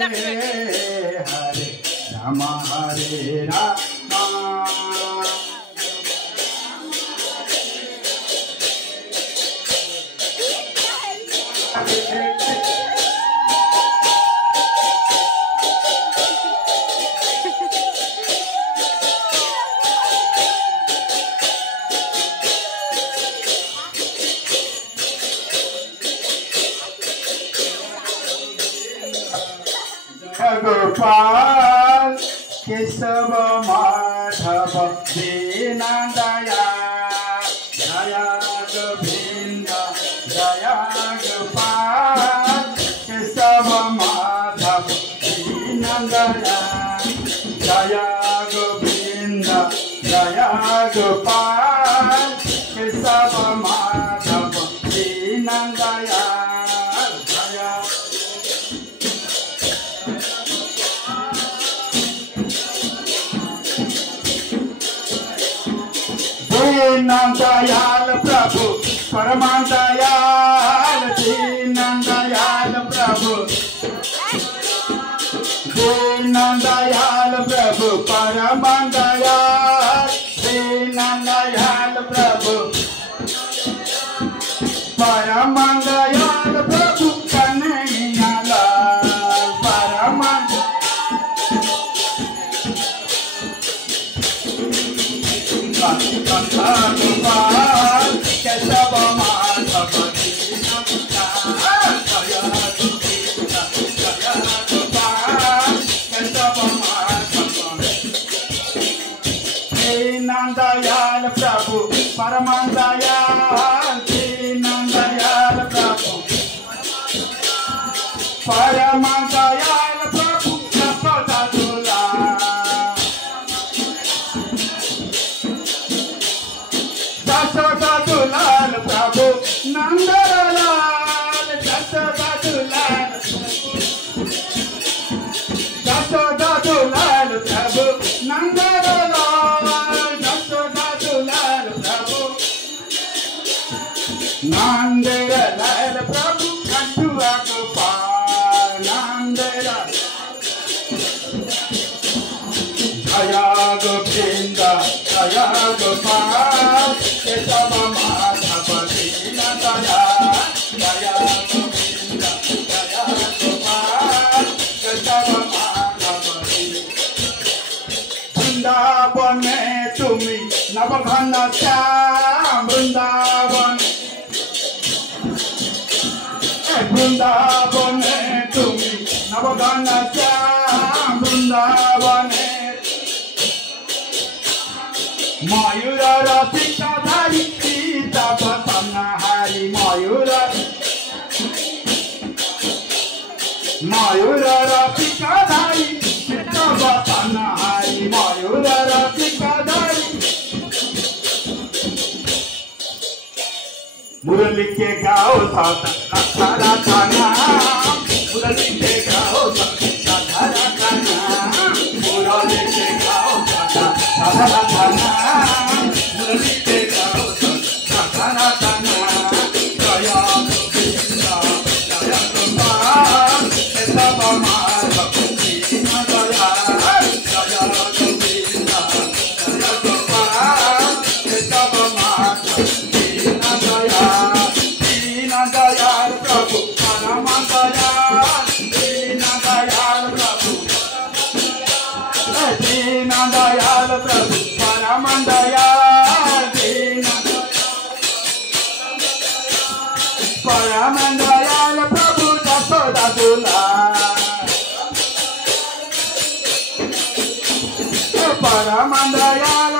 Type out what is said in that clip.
Rama Hare Rama Gopal Kesava Madhava Dina Daya Daya Govinda Daya Gopal Kesava Madhava Dina Daya Daya Govinda Daya Gopal Kesava Madhava Dina Daya Dayal Prabhu, Paraman Dayal, Deenan Dayal Prabhu, Deenan Dayal Prabhu, Paraman Dayal, Deenan Dayal Prabhu, Paraman Dayal Prabhu, Kanhaiya Lal, Paraman Gopal Kesava Madhava Dina Daya Daya Govinda Daya Gopal Kesava Madhava Deenan Dayal Prabhu Paraman Dayal Deenan Dayal Prabhu Paraman Dayal Prabhu Jasoda Dula Jasoda Dulal Prabhu Nandalal Jasoda Dulal Jasoda Dulal Prabhu Nandalal Jasoda Dulal Prabhu Nandalal Prabhu Kantua Gopal Nandalal Daya Govinda Daya Gopal Kesava Madhava Dina Daya Daya Govinda Daya Gopal Kesava Madhava Vrindavan mein tumi Navghana Shyam Vrindavan Vrindavan mein tumi Navghana Shyam Vrindavan Mayura Rasika Dhari Sita Vasana Hari Mayura Rasika Dhari Sita Vasana Hari Mayura Rasika Dhari Murali ke gao Sata Rathara Khana Murali ke gao Sata Rathara Khana Murali ke gao Sata Rathara Khana Murali ke gao Sata Rathara Khana Daya Govinda Daya Gopal Kesava Madhava Dina Daya Daya Govinda Daya Gopal Kesava Madhava Dina Daya Dina Dayal Prabhu Paraman Dayal Dina Dayal Prabhu Dina Dayal Prabhu Paraman Dayal Dina Paraman Dayal Prabhu Jasoda Dulal Paraman Dayal